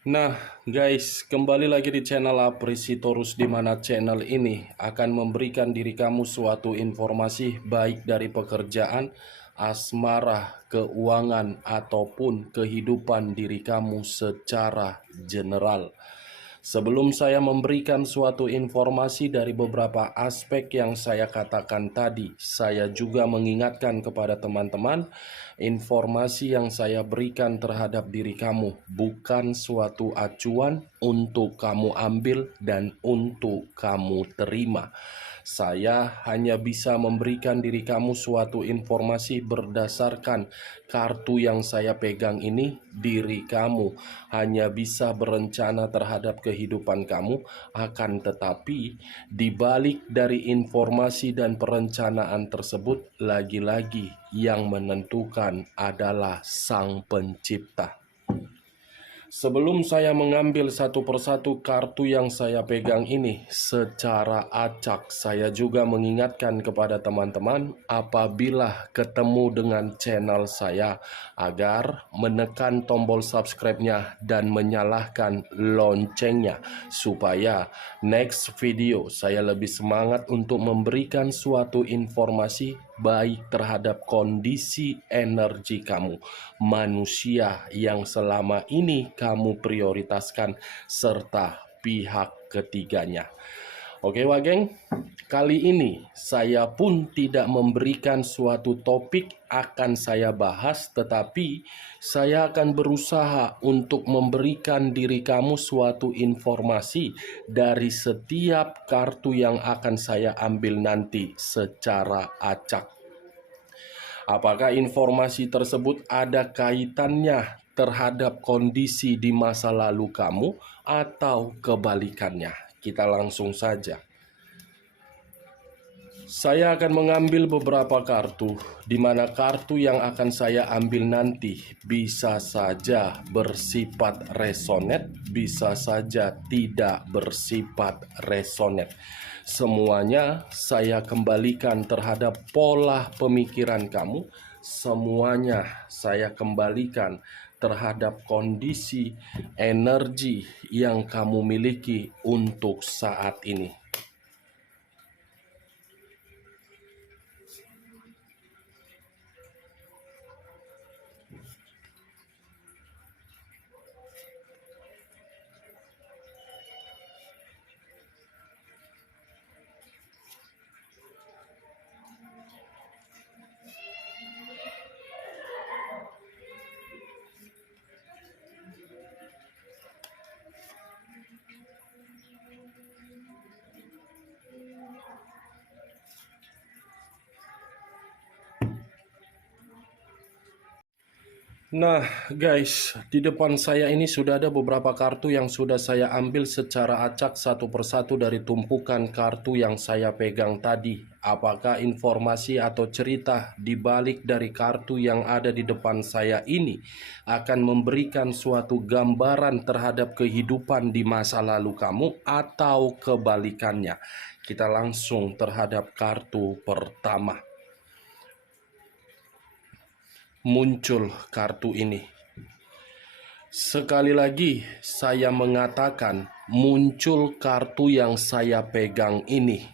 Nah guys, kembali lagi di channel Apresitorus, di mana channel ini akan memberikan diri kamu suatu informasi baik dari pekerjaan, asmara, keuangan, ataupun kehidupan diri kamu secara general. Sebelum saya memberikan suatu informasi dari beberapa aspek yang saya katakan tadi, saya juga mengingatkan kepada teman-teman, informasi yang saya berikan terhadap diri kamu bukan suatu acuan untuk kamu ambil dan untuk kamu terima. Saya hanya bisa memberikan diri kamu suatu informasi berdasarkan kartu yang saya pegang ini. Diri kamu hanya bisa berencana terhadap kehidupan kamu, akan tetapi di balik dari informasi dan perencanaan tersebut, lagi-lagi yang menentukan adalah Sang Pencipta. Sebelum saya mengambil satu persatu kartu yang saya pegang ini secara acak, saya juga mengingatkan kepada teman-teman apabila ketemu dengan channel saya agar menekan tombol subscribe-nya dan menyalakan loncengnya supaya next video saya lebih semangat untuk memberikan suatu informasi baik terhadap kondisi energi kamu, manusia yang selama ini kamu prioritaskan, serta pihak ketiganya. Oke Wageng, kali ini saya pun tidak memberikan suatu topik akan saya bahas, tetapi saya akan berusaha untuk memberikan diri kamu suatu informasi dari setiap kartu yang akan saya ambil nanti secara acak. Apakah informasi tersebut ada kaitannya terhadap kondisi di masa lalu kamu atau kebalikannya? Kita langsung saja. Saya akan mengambil beberapa kartu, di mana kartu yang akan saya ambil nanti bisa saja bersifat resonet, bisa saja tidak bersifat resonet. Semuanya saya kembalikan terhadap pola pemikiran kamu, semuanya saya kembalikan terhadap kondisi energi yang kamu miliki untuk saat ini. Nah guys, di depan saya ini sudah ada beberapa kartu yang sudah saya ambil secara acak satu persatu dari tumpukan kartu yang saya pegang tadi. Apakah informasi atau cerita di balik dari kartu yang ada di depan saya ini akan memberikan suatu gambaran terhadap kehidupan di masa lalu kamu atau kebalikannya? Kita langsung terhadap kartu pertama. Muncul kartu ini. Sekali lagi saya mengatakan muncul kartu yang saya pegang ini,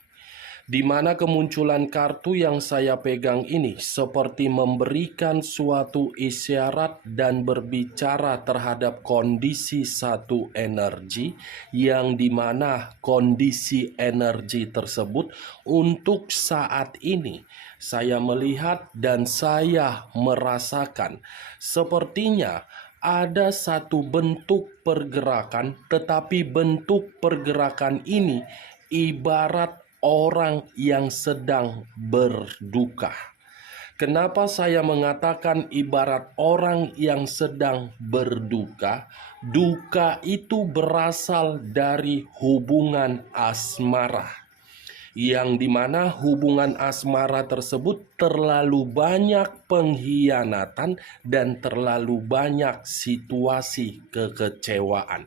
di mana kemunculan kartu yang saya pegang ini seperti memberikan suatu isyarat dan berbicara terhadap kondisi satu energi, yang dimana kondisi energi tersebut untuk saat ini saya melihat dan saya merasakan sepertinya ada satu bentuk pergerakan, tetapi bentuk pergerakan ini ibarat orang yang sedang berduka. Kenapa saya mengatakan ibarat orang yang sedang berduka? Duka itu berasal dari hubungan asmara, yang dimana hubungan asmara tersebut terlalu banyak pengkhianatan dan terlalu banyak situasi kekecewaan.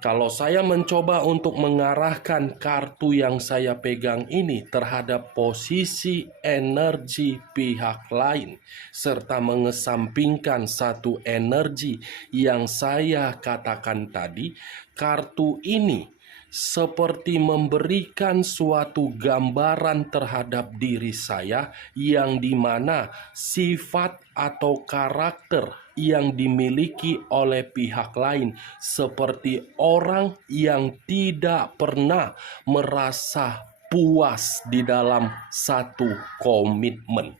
Kalau saya mencoba untuk mengarahkan kartu yang saya pegang ini terhadap posisi energi pihak lain, serta mengesampingkan satu energi yang saya katakan tadi, kartu ini seperti memberikan suatu gambaran terhadap diri saya yang dimana sifat atau karakter yang dimiliki oleh pihak lain seperti orang yang tidak pernah merasa puas di dalam satu komitmen.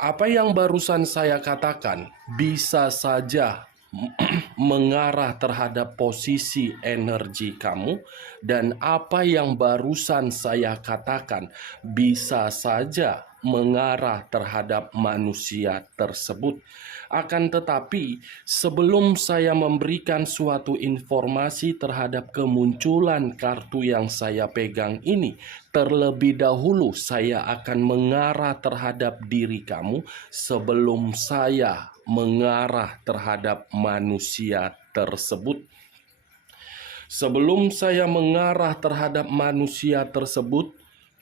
Apa yang barusan saya katakan bisa saja mengarah terhadap posisi energi kamu, dan apa yang barusan saya katakan bisa saja mengarah terhadap manusia tersebut. Akan tetapi, sebelum saya memberikan suatu informasi terhadap kemunculan kartu yang saya pegang ini, terlebih dahulu saya akan mengarah terhadap diri kamu sebelum saya mengarah terhadap manusia tersebut. Sebelum saya mengarah terhadap manusia tersebut,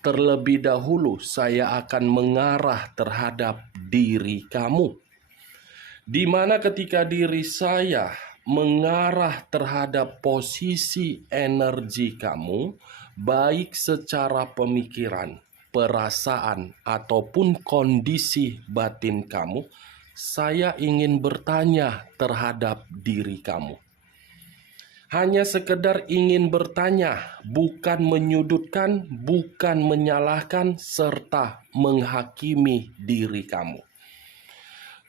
terlebih dahulu saya akan mengarah terhadap diri kamu. Di mana ketika diri saya mengarah terhadap posisi energi kamu, baik secara pemikiran, perasaan, ataupun kondisi batin kamu, saya ingin bertanya terhadap diri kamu. Hanya sekedar ingin bertanya, bukan menyudutkan, bukan menyalahkan, serta menghakimi diri kamu.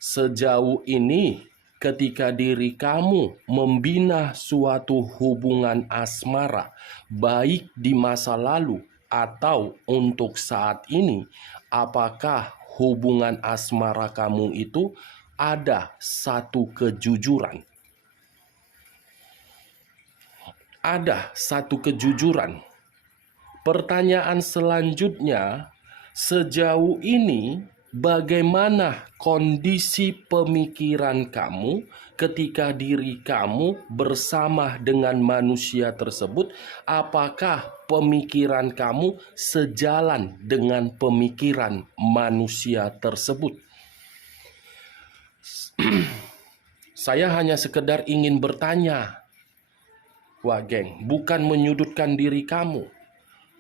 Sejauh ini, ketika diri kamu membina suatu hubungan asmara, baik di masa lalu atau untuk saat ini, apakah hubungan asmara kamu itu ada satu kejujuran? Ada satu kejujuran. Pertanyaan selanjutnya, sejauh ini bagaimana kondisi pemikiran kamu ketika diri kamu bersama dengan manusia tersebut? Apakah pemikiran kamu sejalan dengan pemikiran manusia tersebut? Saya hanya sekedar ingin bertanya, wah geng, bukan menyudutkan diri kamu.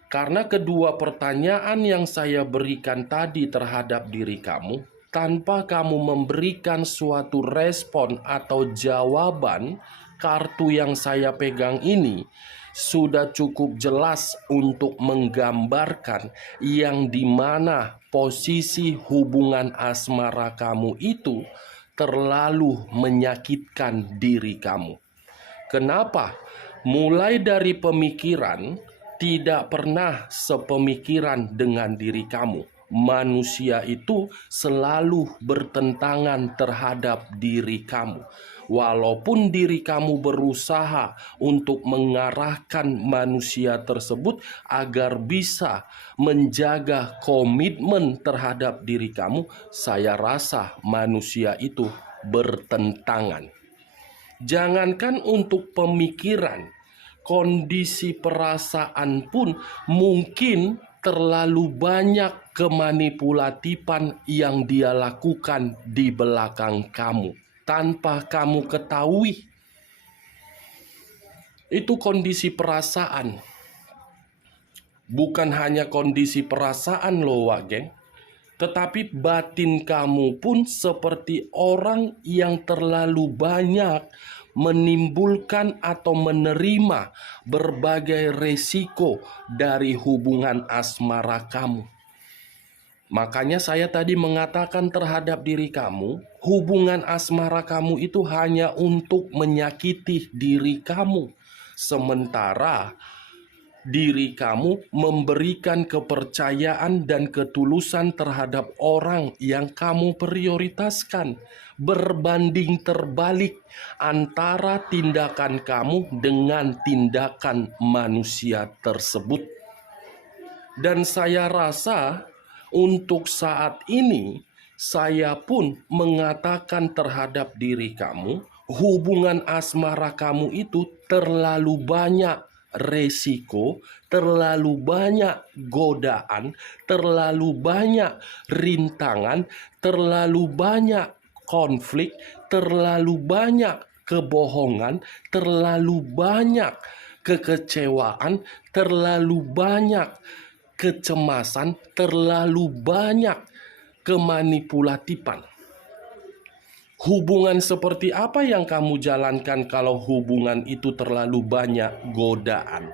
Karena kedua pertanyaan yang saya berikan tadi terhadap diri kamu, tanpa kamu memberikan suatu respon atau jawaban, kartu yang saya pegang ini sudah cukup jelas untuk menggambarkan yang dimana posisi hubungan asmara kamu itu terlalu menyakitkan diri kamu. Kenapa? Mulai dari pemikiran, tidak pernah sepemikiran dengan diri kamu. Manusia itu selalu bertentangan terhadap diri kamu. Walaupun diri kamu berusaha untuk mengarahkan manusia tersebut agar bisa menjaga komitmen terhadap diri kamu, saya rasa manusia itu bertentangan. Jangankan untuk pemikiran, kondisi perasaan pun mungkin terlalu banyak kemanipulatifan yang dia lakukan di belakang kamu tanpa kamu ketahui. Itu kondisi perasaan. Bukan hanya kondisi perasaan loh, Wak Geng. Tetapi batin kamu pun seperti orang yang terlalu banyak menimbulkan atau menerima berbagai resiko dari hubungan asmara kamu. Makanya saya tadi mengatakan terhadap diri kamu, hubungan asmara kamu itu hanya untuk menyakiti diri kamu. Sementara diri kamu memberikan kepercayaan dan ketulusan terhadap orang yang kamu prioritaskan. Berbanding terbalik antara tindakan kamu dengan tindakan manusia tersebut. Dan saya rasa untuk saat ini saya pun mengatakan terhadap diri kamu, hubungan asmara kamu itu terlalu banyak resiko, terlalu banyak godaan, terlalu banyak rintangan, terlalu banyak konflik, terlalu banyak kebohongan, terlalu banyak kekecewaan, terlalu banyak kecemasan, terlalu banyak kemanipulatifan. Hubungan seperti apa yang kamu jalankan kalau hubungan itu terlalu banyak godaan?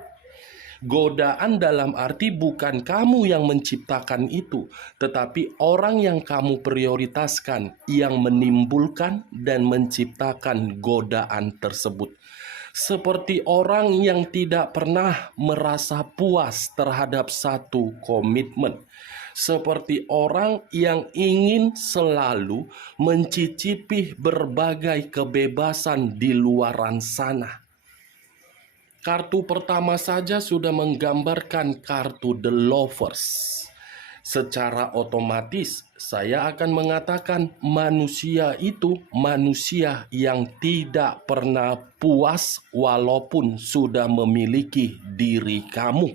Godaan dalam arti bukan kamu yang menciptakan itu, tetapi orang yang kamu prioritaskan yang menimbulkan dan menciptakan godaan tersebut. Seperti orang yang tidak pernah merasa puas terhadap satu komitmen. Seperti orang yang ingin selalu mencicipi berbagai kebebasan di luaran sana. Kartu pertama saja sudah menggambarkan kartu The Lovers. Secara otomatis saya akan mengatakan manusia itu manusia yang tidak pernah puas walaupun sudah memiliki diri kamu.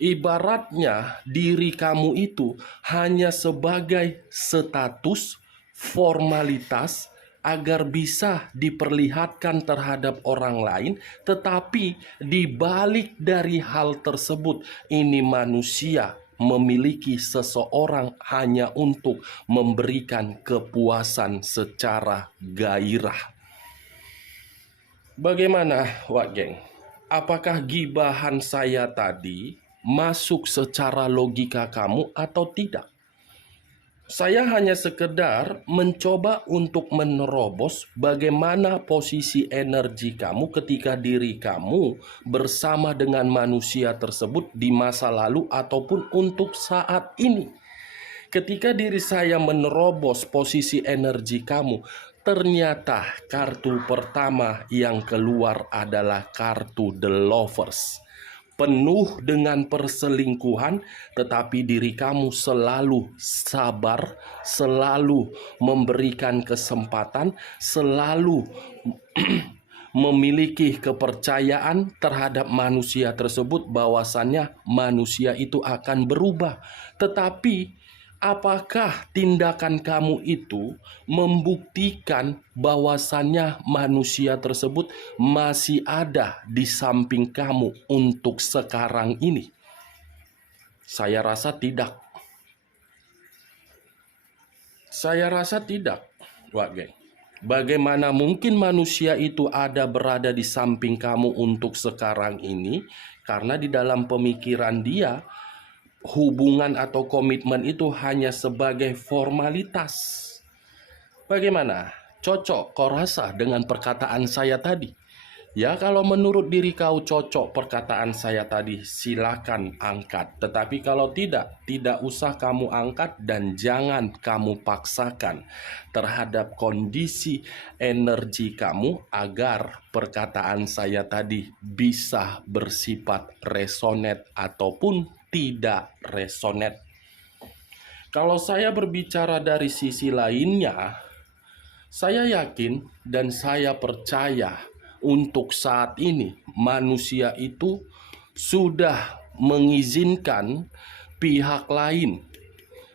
Ibaratnya diri kamu itu hanya sebagai status, formalitas agar bisa diperlihatkan terhadap orang lain, tetapi di balik dari hal tersebut ini manusia memiliki seseorang hanya untuk memberikan kepuasan secara gairah. Bagaimana, Wak Geng? Apakah gibahan saya tadi masuk secara logika kamu atau tidak? Saya hanya sekedar mencoba untuk menerobos bagaimana posisi energi kamu ketika diri kamu bersama dengan manusia tersebut di masa lalu ataupun untuk saat ini. Ketika diri saya menerobos posisi energi kamu, ternyata kartu pertama yang keluar adalah kartu The Lovers. Penuh dengan perselingkuhan, tetapi diri kamu selalu sabar, selalu memberikan kesempatan, selalu memiliki kepercayaan terhadap manusia tersebut bahwasannya manusia itu akan berubah. Tetapi apakah tindakan kamu itu membuktikan bahwasannya manusia tersebut masih ada di samping kamu untuk sekarang ini? Saya rasa tidak. Saya rasa tidak, Wak Geng. Bagaimana mungkin manusia itu berada di samping kamu untuk sekarang ini? Karena di dalam pemikiran dia, hubungan atau komitmen itu hanya sebagai formalitas. Bagaimana? Cocok kau rasa dengan perkataan saya tadi? Ya, kalau menurut diri kau cocok perkataan saya tadi, silakan angkat. Tetapi kalau tidak usah kamu angkat dan jangan kamu paksakan terhadap kondisi energi kamu agar perkataan saya tadi bisa bersifat resonate ataupun tidak resonate. Kalau saya berbicara dari sisi lainnya, saya yakin dan saya percaya untuk saat ini manusia itu sudah mengizinkan pihak lain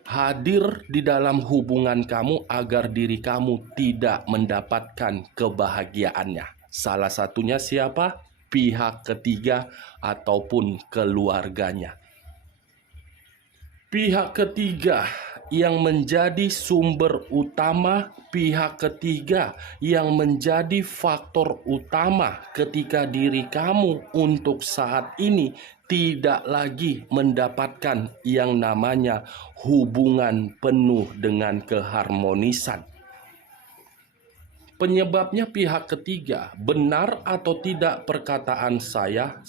hadir di dalam hubungan kamu agar diri kamu tidak mendapatkan kebahagiaannya. Salah satunya siapa? Pihak ketiga ataupun keluarganya. Pihak ketiga yang menjadi sumber utama, pihak ketiga yang menjadi faktor utama ketika diri kamu untuk saat ini tidak lagi mendapatkan yang namanya hubungan penuh dengan keharmonisan. Penyebabnya pihak ketiga, benar atau tidak perkataan saya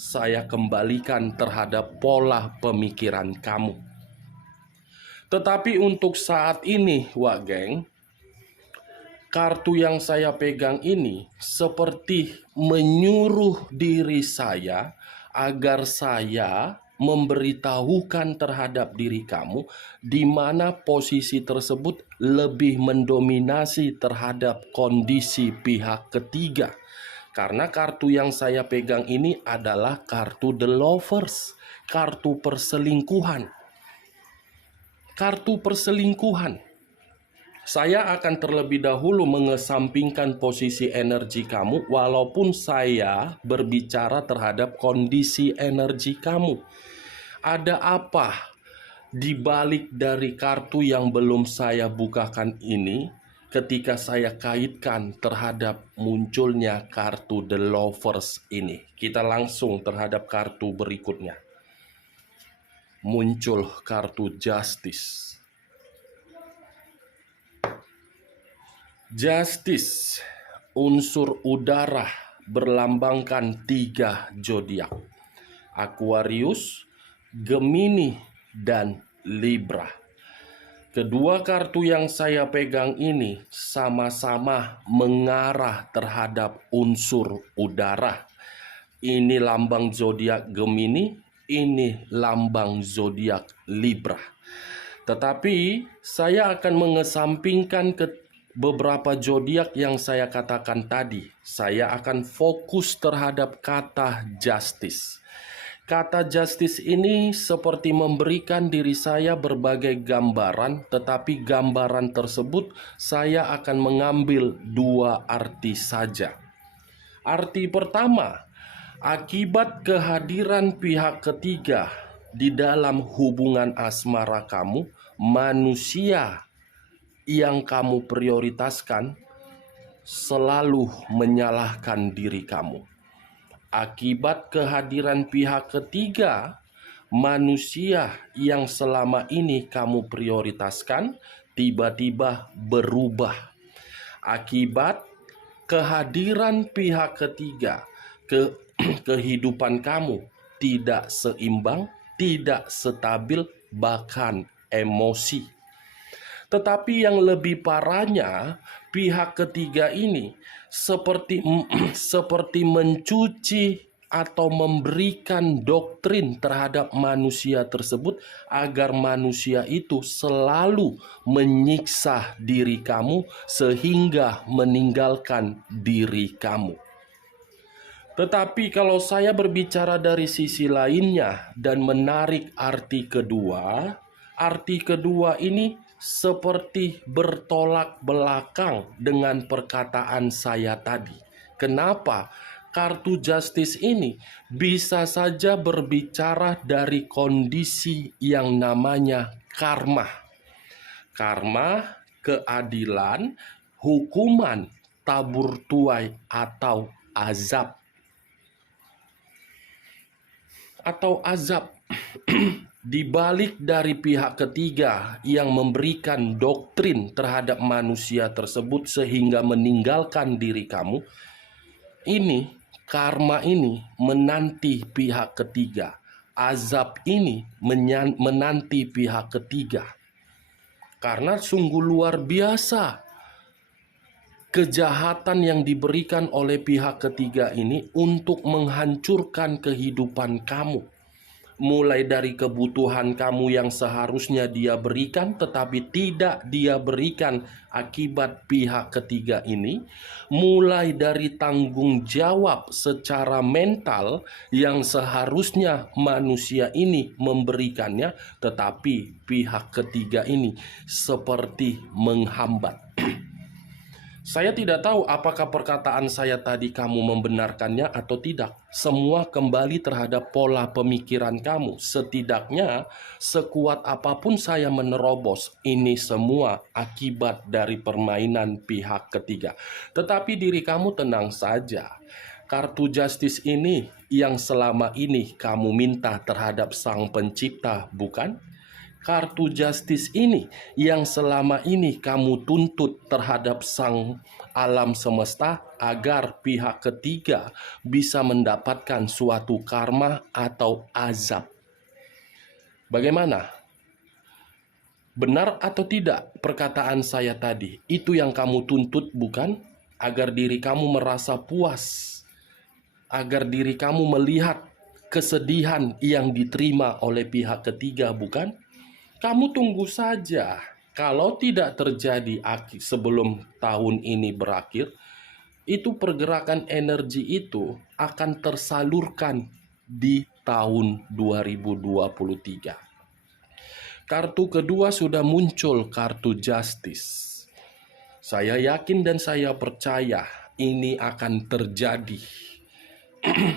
kembalikan terhadap pola pemikiran kamu. Tetapi untuk saat ini, Wak Geng, kartu yang saya pegang ini seperti menyuruh diri saya agar saya memberitahukan terhadap diri kamu di mana posisi tersebut lebih mendominasi terhadap kondisi pihak ketiga. Karena kartu yang saya pegang ini adalah kartu The Lovers, kartu perselingkuhan. Kartu perselingkuhan. Saya akan terlebih dahulu mengesampingkan posisi energi kamu, walaupun saya berbicara terhadap kondisi energi kamu. Ada apa di balik dari kartu yang belum saya bukakan ini? Ketika saya kaitkan terhadap munculnya kartu The Lovers ini, kita langsung terhadap kartu berikutnya. Muncul kartu Justice. Justice, unsur udara, berlambangkan 3 zodiak: Aquarius, Gemini, dan Libra. Kedua kartu yang saya pegang ini sama-sama mengarah terhadap unsur udara. Ini lambang zodiak Gemini, ini lambang zodiak Libra. Tetapi saya akan mengesampingkan beberapa zodiak yang saya katakan tadi. Saya akan fokus terhadap kata justice. Kata justice ini seperti memberikan diri saya berbagai gambaran, tetapi gambaran tersebut saya akan mengambil 2 arti saja. Arti pertama, akibat kehadiran pihak ketiga di dalam hubungan asmara kamu, manusia yang kamu prioritaskan selalu menyalahkan diri kamu. Akibat kehadiran pihak ketiga, manusia yang selama ini kamu prioritaskan tiba-tiba berubah. Akibat kehadiran pihak ketiga, kehidupan kamu tidak seimbang, tidak stabil, bahkan emosi. Tetapi yang lebih parahnya, pihak ketiga ini seperti mencuci atau memberikan doktrin terhadap manusia tersebut agar manusia itu selalu menyiksa diri kamu sehingga meninggalkan diri kamu. Tetapi kalau saya berbicara dari sisi lainnya dan menarik arti kedua ini seperti bertolak belakang dengan perkataan saya tadi. Kenapa? Kartu justice ini bisa saja berbicara dari kondisi yang namanya karma. Karma, keadilan, hukuman, tabur tuai, atau azab. Di balik dari pihak ketiga yang memberikan doktrin terhadap manusia tersebut sehingga meninggalkan diri kamu, ini karma ini menanti pihak ketiga, azab ini menanti pihak ketiga. Karena sungguh luar biasa kejahatan yang diberikan oleh pihak ketiga ini untuk menghancurkan kehidupan kamu. Mulai dari kebutuhan kamu yang seharusnya dia berikan tetapi tidak dia berikan akibat pihak ketiga ini. Mulai dari tanggung jawab secara mental yang seharusnya manusia ini memberikannya, tetapi pihak ketiga ini seperti menghambat. Saya tidak tahu apakah perkataan saya tadi kamu membenarkannya atau tidak. Semua kembali terhadap pola pemikiran kamu. Setidaknya sekuat apapun saya menerobos, ini semua akibat dari permainan pihak ketiga. Tetapi diri kamu tenang saja. Kartu justice ini yang selama ini kamu minta terhadap Sang Pencipta, bukan? Kartu justice ini yang selama ini kamu tuntut terhadap sang alam semesta agar pihak ketiga bisa mendapatkan suatu karma atau azab. Bagaimana? Benar atau tidak perkataan saya tadi? Itu yang kamu tuntut, bukan? Agar diri kamu merasa puas, agar diri kamu melihat kesedihan yang diterima oleh pihak ketiga, bukan? Kamu tunggu saja. Kalau tidak terjadi sebelum tahun ini berakhir, itu pergerakan energi itu akan tersalurkan di tahun 2023. Kartu kedua sudah muncul, kartu Justice. Saya yakin dan saya percaya ini akan terjadi.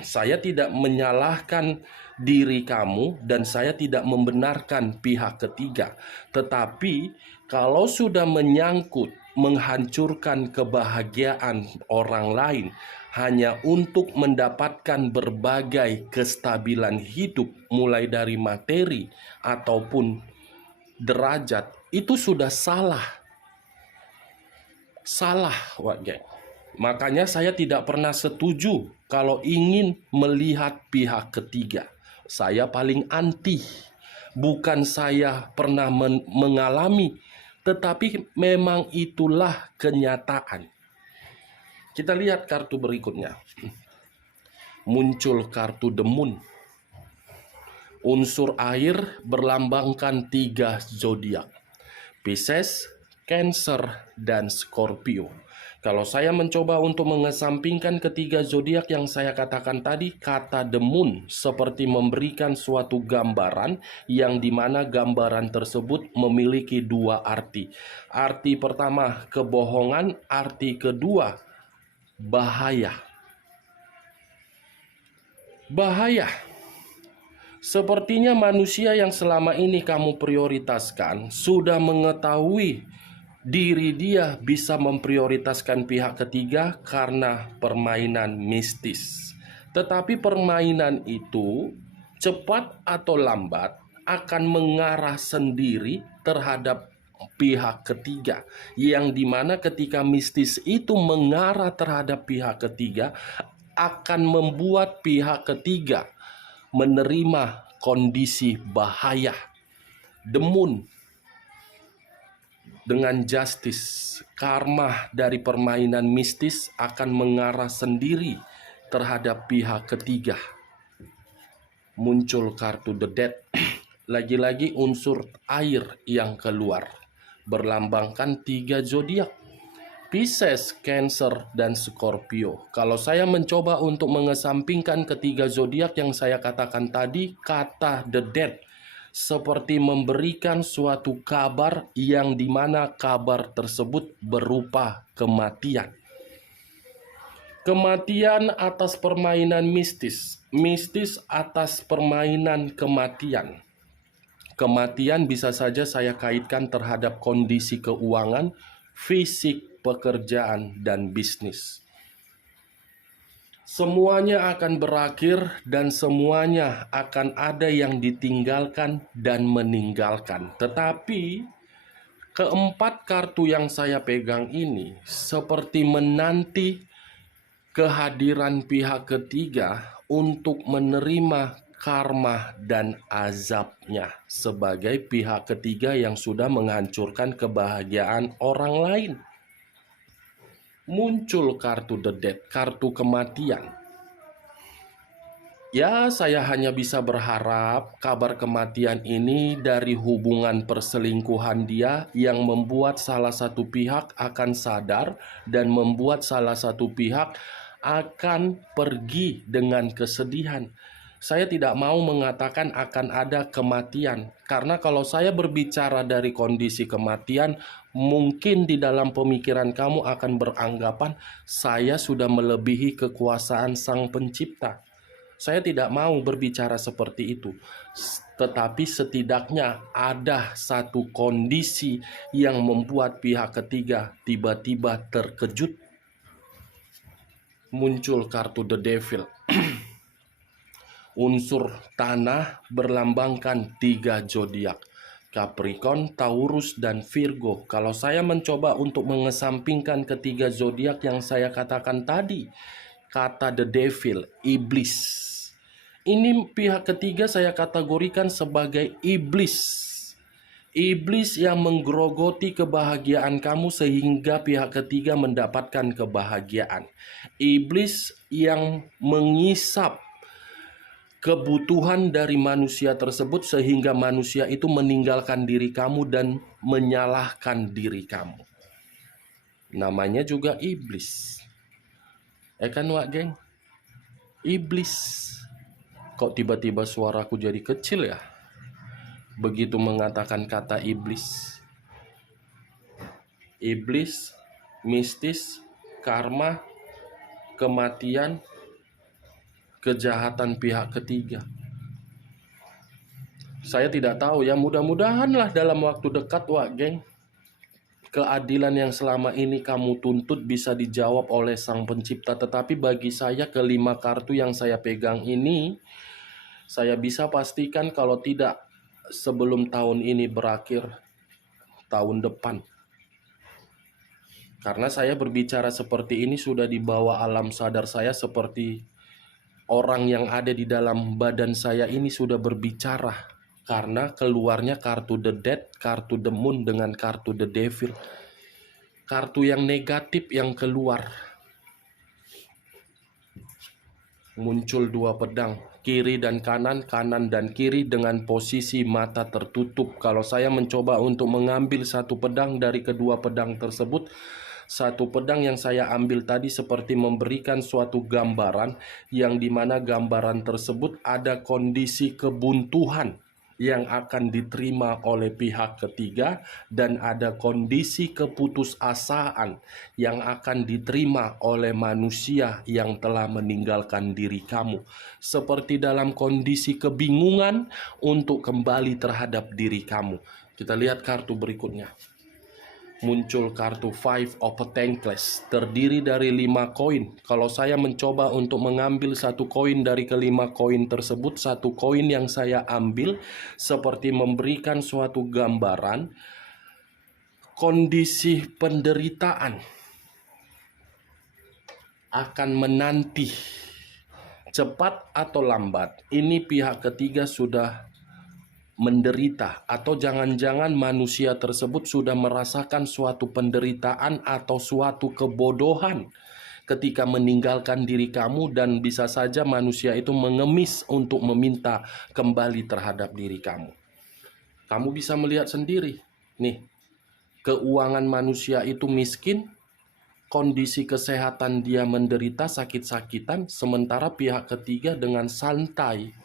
Saya tidak menyalahkan diri kamu dan saya tidak membenarkan pihak ketiga. Tetapi kalau sudah menyangkut menghancurkan kebahagiaan orang lain hanya untuk mendapatkan berbagai kestabilan hidup mulai dari materi ataupun derajat, itu sudah salah. Salah, Wak Geng. Makanya saya tidak pernah setuju kalau ingin melihat pihak ketiga. Saya paling anti. Bukan saya pernah mengalami, tetapi memang itulah kenyataan. Kita lihat kartu berikutnya. Muncul kartu The Moon. Unsur air berlambangkan 3 zodiak. Pisces, Cancer, dan Scorpio. Kalau saya mencoba untuk mengesampingkan ketiga zodiak yang saya katakan tadi, kata The Moon seperti memberikan suatu gambaran yang dimana gambaran tersebut memiliki 2 arti. Arti pertama kebohongan, arti kedua bahaya. Bahaya. Sepertinya manusia yang selama ini kamu prioritaskan sudah mengetahui diri dia bisa memprioritaskan pihak ketiga karena permainan mistis. Tetapi permainan itu cepat atau lambat akan mengarah sendiri terhadap pihak ketiga. Yang dimana ketika mistis itu mengarah terhadap pihak ketiga akan membuat pihak ketiga menerima kondisi bahaya. The Moon dengan Justice, karma dari permainan mistis akan mengarah sendiri terhadap pihak ketiga. Muncul kartu The Dead. Lagi-lagi unsur air yang keluar. Berlambangkan 3 zodiak. Pisces, Cancer, dan Scorpio. Kalau saya mencoba untuk mengesampingkan ketiga zodiak yang saya katakan tadi, kata The Dead seperti memberikan suatu kabar yang dimana kabar tersebut berupa kematian. Kematian atas permainan mistis, mistis atas permainan kematian. Kematian bisa saja saya kaitkan terhadap kondisi keuangan, fisik, pekerjaan, dan bisnis. Semuanya akan berakhir dan semuanya akan ada yang ditinggalkan dan meninggalkan. Tetapi keempat kartu yang saya pegang ini seperti menanti kehadiran pihak ketiga untuk menerima karma dan azabnya sebagai pihak ketiga yang sudah menghancurkan kebahagiaan orang lain. Muncul kartu The Dead, kartu kematian. Ya, saya hanya bisa berharap kabar kematian ini dari hubungan perselingkuhan dia yang membuat salah satu pihak akan sadar dan membuat salah satu pihak akan pergi dengan kesedihan. Saya tidak mau mengatakan akan ada kematian, karena kalau saya berbicara dari kondisi kematian, mungkin di dalam pemikiran kamu akan beranggapan saya sudah melebihi kekuasaan Sang Pencipta. Saya tidak mau berbicara seperti itu, tetapi setidaknya ada satu kondisi yang membuat pihak ketiga tiba-tiba terkejut. Muncul kartu The Devil. Unsur tanah berlambangkan 3 zodiak. Capricorn, Taurus, dan Virgo. Kalau saya mencoba untuk mengesampingkan ketiga zodiak yang saya katakan tadi, kata The Devil, iblis. Ini pihak ketiga saya kategorikan sebagai iblis. Iblis yang menggerogoti kebahagiaan kamu sehingga pihak ketiga mendapatkan kebahagiaan. Iblis yang mengisap kebutuhan dari manusia tersebut sehingga manusia itu meninggalkan diri kamu dan menyalahkan diri kamu. Namanya juga iblis. Kan wak geng? Iblis. Kok tiba-tiba suaraku jadi kecil ya? Begitu mengatakan kata iblis. Iblis, mistis, karma, kematian, kejahatan pihak ketiga. Saya tidak tahu ya, mudah-mudahanlah dalam waktu dekat wak geng, keadilan yang selama ini kamu tuntut bisa dijawab oleh Sang Pencipta. Tetapi bagi saya, kelima kartu yang saya pegang ini, saya bisa pastikan kalau tidak sebelum tahun ini berakhir, tahun depan. Karena saya berbicara seperti ini sudah dibawa alam sadar saya, seperti orang yang ada di dalam badan saya ini sudah berbicara. Karena keluarnya kartu The Dead, kartu The Moon dengan kartu The Devil. Kartu yang negatif yang keluar. Muncul dua pedang, kiri dan kanan, kanan dan kiri dengan posisi mata tertutup. Kalau saya mencoba untuk mengambil satu pedang dari kedua pedang tersebut, satu pedang yang saya ambil tadi seperti memberikan suatu gambaran yang dimana gambaran tersebut ada kondisi kebuntuan yang akan diterima oleh pihak ketiga dan ada kondisi keputusasaan yang akan diterima oleh manusia yang telah meninggalkan diri kamu, seperti dalam kondisi kebingungan untuk kembali terhadap diri kamu. Kita lihat kartu berikutnya. Muncul kartu Five of Pentacles, terdiri dari 5 koin. Kalau saya mencoba untuk mengambil satu koin dari kelima koin tersebut, satu koin yang saya ambil seperti memberikan suatu gambaran kondisi penderitaan akan menanti, cepat atau lambat. Ini pihak ketiga sudah menderita, atau jangan-jangan manusia tersebut sudah merasakan suatu penderitaan atau suatu kebodohan ketika meninggalkan diri kamu, dan bisa saja manusia itu mengemis untuk meminta kembali terhadap diri kamu. Kamu bisa melihat sendiri nih, keuangan manusia itu miskin, kondisi kesehatan dia menderita sakit-sakitan, sementara pihak ketiga dengan santai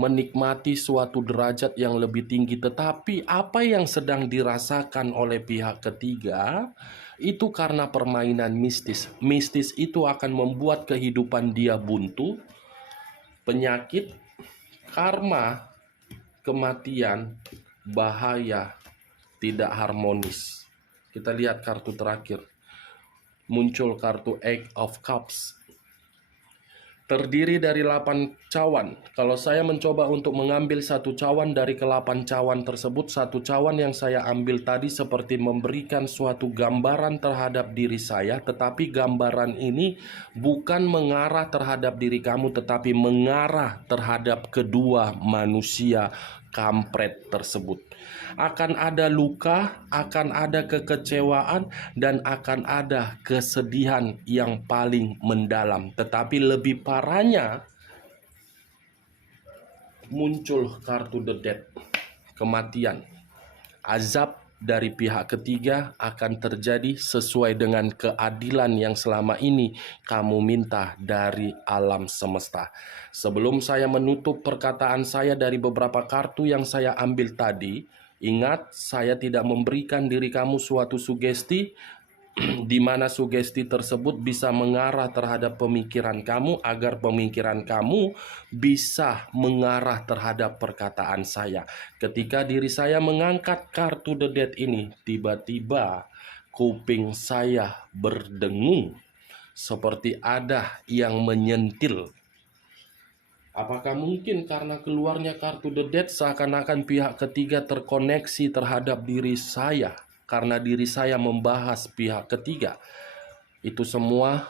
menikmati suatu derajat yang lebih tinggi. Tetapi apa yang sedang dirasakan oleh pihak ketiga itu karena permainan mistis. Mistis itu akan membuat kehidupan dia buntu, penyakit, karma, kematian, bahaya, tidak harmonis. Kita lihat kartu terakhir. Muncul kartu Eight of Cups, terdiri dari 8 cawan. Kalau saya mencoba untuk mengambil satu cawan dari ke-8 cawan tersebut, satu cawan yang saya ambil tadi seperti memberikan suatu gambaran terhadap diri saya, tetapi gambaran ini bukan mengarah terhadap diri kamu, tetapi mengarah terhadap kedua manusia kampret tersebut. Akan ada luka, akan ada kekecewaan, dan akan ada kesedihan yang paling mendalam. Tetapi lebih parahnya, muncul kartu The Dead, kematian. Azab dari pihak ketiga akan terjadi sesuai dengan keadilan yang selama ini kamu minta dari alam semesta. Sebelum saya menutup perkataan saya dari beberapa kartu yang saya ambil tadi, ingat, saya tidak memberikan diri kamu suatu sugesti di mana sugesti tersebut bisa mengarah terhadap pemikiran kamu agar pemikiran kamu bisa mengarah terhadap perkataan saya. Ketika diri saya mengangkat kartu The Dead ini, tiba-tiba kuping saya berdengung seperti ada yang menyentil. Apakah mungkin karena keluarnya kartu The Dead seakan-akan pihak ketiga terkoneksi terhadap diri saya karena diri saya membahas pihak ketiga? Itu semua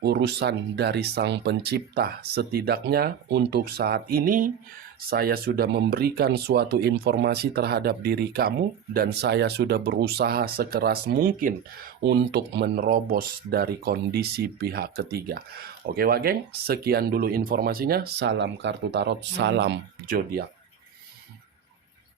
urusan dari Sang Pencipta. Setidaknya untuk saat ini saya sudah memberikan suatu informasi terhadap diri kamu dan saya sudah berusaha sekeras mungkin untuk menerobos dari kondisi pihak ketiga. Oke Wak Geng, sekian dulu informasinya. Salam kartu tarot, salam zodiak.